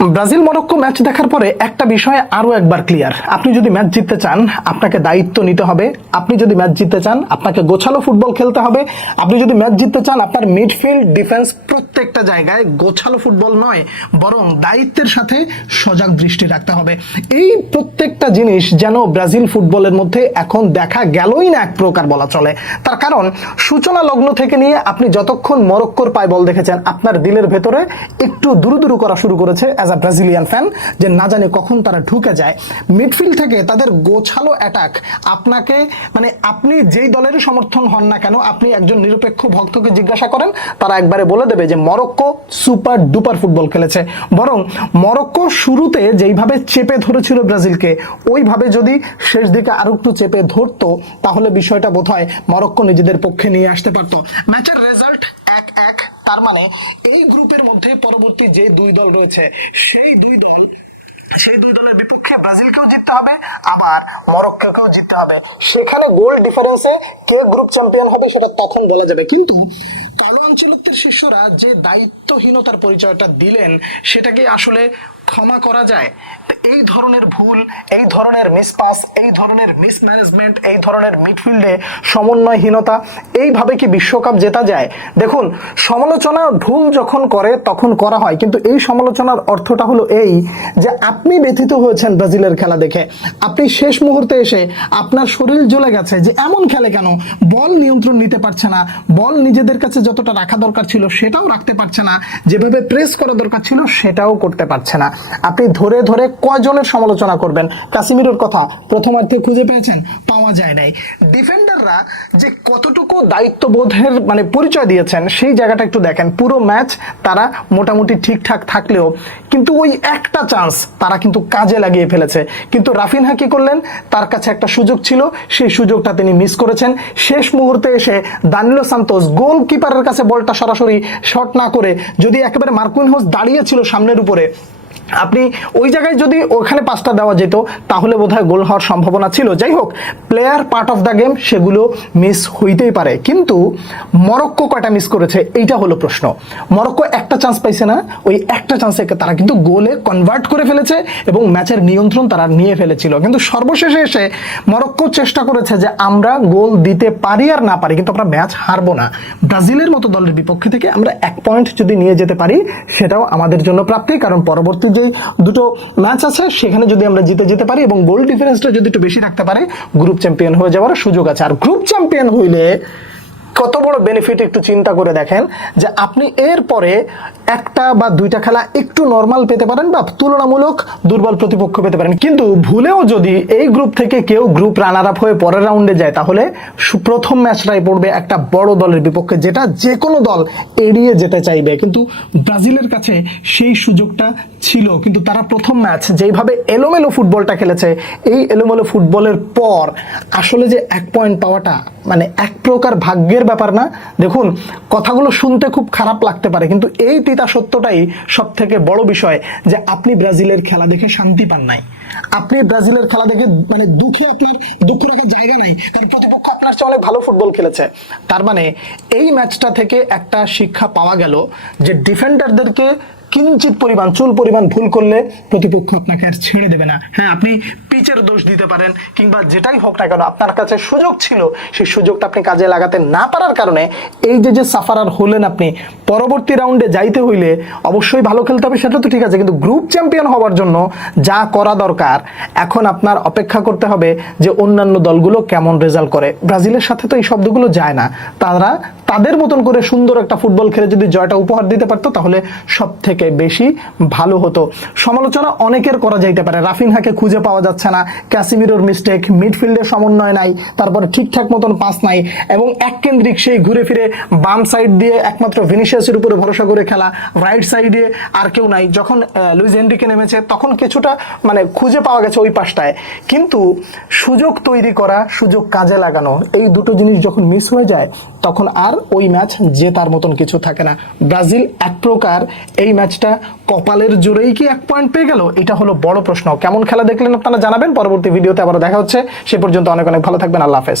Brazil Morocco match দেখার পরে একটা বিষয় আরো একবার ক্লিয়ার। আপনি যদি ম্যাচ জিততে চান আপনাকে দায়িত্ব নিতে হবে। আপনি যদি ম্যাচ জিততে চান আপনাকে গোছালো ফুটবল খেলতে হবে। আপনি যদি ম্যাচ জিততে চান আপনার মিডফিল্ড ডিফেন্স প্রত্যেকটা জায়গায় গোছালো ফুটবল নয় বরং দায়িত্বের সাথে সজাগ দৃষ্টি রাখতে হবে। এই প্রত্যেকটা জিনিস যেন ব্রাজিল ফুটবলের মধ্যে এখন দেখা গেলই না এক প্রকার বলা চলে। তার কারণ সূচনা লগ্ন থেকে নিয়ে আপনি যতক্ষণ মরক্কোর পায়ে বল দেখেছেন আপনার দিলের ভেতরে একটু দুরু করা শুরু করেছে অ্যাজ আ ব্রাজিলিয়ান ফ্যান, যে না জানে কখন তারা ঢুকে যায় মিডফিল্ড থেকে। তাদের গোছালো অ্যাটাক আপনাকে আপনি যেই দলেরই সমর্থন হন না কেন, আপনি একজন নিরপেক্ষ ভক্তকে জিজ্ঞাসা করেন তারা একবারে বলে দেবে যে মরক্কো সুপার ডুপার ফুটবল খেলেছে। বরং মরক্কো শুরুতে যেইভাবে চেপে ধরেছিল ব্রাজিলকে ওইভাবে যদি শেষ দিকে আরো একটু চেপে ধরতো তাহলে বিষয়টা বোধহয় মরক্কো নিজেদের পক্ষে নিয়ে আসতে পারতো। ম্যাচের রেজাল্ট 1-1। তার মানে এই গ্রুপের মধ্যে পরবর্তী যে দুই দল রয়েছে সেই দুই দলের বিপক্ষে ব্রাজিলকেও জিততে হবে আবার মরক্কোকেও জিততে হবে। সেখানে গোল ডিফারেন্সে কে গ্রুপ চ্যাম্পিয়ন হবে সেটা তখন বলা যাবে। কিন্তু কালো আঞ্চলত্বের শিষ্যরা যে দায়িত্বহীনতার পরিচয়টা দিলেন সেটাকে আসলে ক্ষমা করা যায়? এই ধরনের ভুল, এই ধরনের মিসপাস, এই ধরনের মিসম্যানেজমেন্ট, এই ধরনের মিডফিল্ডে সমন্বয়হীনতা, এইভাবে কি বিশ্বকাপ জেতা যায়? দেখুন, সমালোচনা ভুল যখন করে তখন করা হয়, কিন্তু এই সমালোচনার অর্থটা হলো এই যে আপনি ব্যথিত হয়েছেন ব্রাজিলের খেলা দেখে, আপনি শেষ মুহূর্তে এসে আপনার শরীর জ্বলে গেছে যে এমন খেলে কেন, বল নিয়ন্ত্রণ নিতে পারছে না, বল নিজেদের কাছে যতটা রাখা দরকার ছিল সেটাও রাখতে পারছে না, যেভাবে প্রেস করা দরকার ছিল সেটাও করতে পারছে না। আপনি ধরে ধরে কয়জনের সমালোচনা করবেন? কাসিমিরোর কথা প্রথমার্ধে খুঁজে পেয়েছেন, পাওয়া যায় নাই। ডিফেন্ডাররা যে কতটুকু দায়িত্ববোধের পরিচয় দিয়েছেন সেই জায়গাটা একটু দেখেন। পুরো ম্যাচ তারা মোটামুটি ঠিকঠাক থাকলেও কিন্তু ওই একটা চান্স তারা কিন্তু কাজে লাগিয়ে ফেলেছে। কিন্তু রাফিনহা কি করলেন? তার কাছে একটা সুযোগ ছিল, সেই সুযোগটা তিনি মিস করেছেন। শেষ মুহূর্তে এসে দানিলো সান্তোস গোলকিপারের কাছে বলটা সরাসরি শট না করে, যদি একেবারে মার্কুইনহোস দাঁড়িয়ে ছিল সামনের উপরে, আপনি ওই জায়গায় যদি ওখানে পাসটা দেওয়া যেত তাহলে বোধহয় গোল হওয়ার সম্ভাবনা ছিল। যাই হোক, player part of the game, সেগুলো মিস হইতেই পারে। কিন্তু মরক্কো কয়টা মিস করেছে এইটা হলো প্রশ্ন। মরক্কো একটা চান্স পাইছে না, ওই একটা চান্সে তারা কিন্তু গোলে কনভার্ট করে ফেলেছে এবং ম্যাচের নিয়ন্ত্রণ তারা নিয়ে ফেলেছিল। কিন্তু সর্বশেষে এসে মরক্কো চেষ্টা করেছে যে আমরা গোল দিতে পারি আর না পারি কিন্তু আমরা ম্যাচ হারবো না। ব্রাজিলের মতো দলের বিপক্ষে থেকে আমরা 1 পয়েন্ট যদি নিয়ে যেতে পারি সেটাও আমাদের জন্য প্রাপ্তি, কারণ পরবর্তী যে দুটো ম্যাচ আছে সেখানে যদি আমরা জিতে যেতে পারি এবং গোল ডিফারেন্সটা যদি একটু বেশি রাখতে পারি গ্রুপ চ্যাম্পিয়ন হয়ে যাওয়ার সুযোগ আছে। আর গ্রুপ চ্যাম্পিয়ন হইলে কত বড় বেনিফিট একটু চিন্তা করে দেখেন, যে আপনি এরপরে একটা বা দুইটা খেলা একটু নর্মাল পেতে পারেন বা তুলনামূলক দুর্বল প্রতিপক্ষ পেতে পারেন। কিন্তু ভুলেও যদি এই গ্রুপ থেকে কেউ গ্রুপ রানার আপ হয়ে পরের রাউন্ডে যায় তাহলে প্রথম ম্যাচটাই পড়বে একটা বড় দলের বিপক্ষে, যেটা যে কোনো দল এড়িয়ে যেতে চাইবে। কিন্তু ব্রাজিলের কাছে সেই সুযোগটা ছিল, কিন্তু তারা প্রথম ম্যাচ যেইভাবে এলোমেলো ফুটবলটা খেলেছে, এই এলোমেলো ফুটবলের পর আসলে যে 1 পয়েন্ট পাওয়াটা এক প্রকার ভাগ্যের ব্যাপার না? দেখুন, কথাগুলো শুনতে খুব খারাপ লাগতে পারে কিন্তু এই তিতা সত্যটাই সব থেকে বড় বিষয়, যে আপনি ব্রাজিলের খেলা দেখে শান্তি পান নাই, আপনি ব্রাজিলের খেলা দেখে দুঃখে আপনার দুঃখ রাখার জায়গা নাই, কারণ প্রতিপক্ষ আপনার চেয়ে অনেক ভালো ফুটবল খেলেছে। তার এই ম্যাচটা থেকে একটা শিক্ষা পাওয়া গেল যে ডিফেন্ডারদেরকে কিঞ্চিত পরিমাণ চুল পরিমাণ ভুল করলে প্রতিপক্ষ আপনাকে আর ছেড়ে দেবে না। হ্যাঁ, আপনি পিচের দোষ দিতে পারেন কিংবা যেটাই হোক না কেন, আপনার কাছে সুযোগ ছিল, সেই সুযোগটা আপনি কাজে লাগাতে না পারার কারণে এই যে সাফারার হলেন আপনি। পরবর্তী রাউন্ডে যাইতে হইলে অবশ্যই ভালো খেলতে হবে, সেটা তো ঠিক আছে, কিন্তু গ্রুপ চ্যাম্পিয়ন হওয়ার জন্য যা করা দরকার এখন আপনার অপেক্ষা করতে হবে যে অন্যান্য দলগুলো কেমন রেজাল্ট করে। ব্রাজিলের সাথে তো এই শব্দগুলো যায় না, তারা তাদের মতন করে সুন্দর একটা ফুটবল খেলে যদি জয়টা উপহার দিতে পারতো তাহলে সব থেকে বেশি ভালো হতো। সমালোচনা অনেকের করা যাইতে পারে, রাফিনহাকে খুঁজে পাওয়া যাচ্ছে না, ক্যাসিমিরোর মিস্টেক, মিডফিল্ডের সমন্বয় নাই, তারপরে ঠিকঠাক মতন পাস নাই এবং এককেন্দ্রিক সেই ঘুরে ফিরে বাম সাইড দিয়ে একমাত্র ভিনিসিয়াসের উপরে ভরসা করে খেলা, রাইট সাইডে আর কেউ নাই। যখন লুইস এনরিকে নেমেছে তখন কিছুটা খুঁজে পাওয়া গেছে ওই পাশটায়, কিন্তু সুযোগ তৈরি করা, সুযোগ কাজে লাগানো, এই দুটো জিনিস যখন মিস হয়ে যায় তখন আর ওই ম্যাচ জেতার মতন কিছু থাকে না। ব্রাজিল এক প্রকার এই ম্যাচটা কপালের জোরেই কি 1 পয়েন্ট পেয়ে গেল, এটা হলো বড় প্রশ্ন। কেমন খেলা দেখলেন আপনারা জানাবেন। পরবর্তী ভিডিওতে আবার দেখা হচ্ছে, সে পর্যন্ত অনেক অনেক ভালো থাকবেন। আল্লাহ হাফেজ।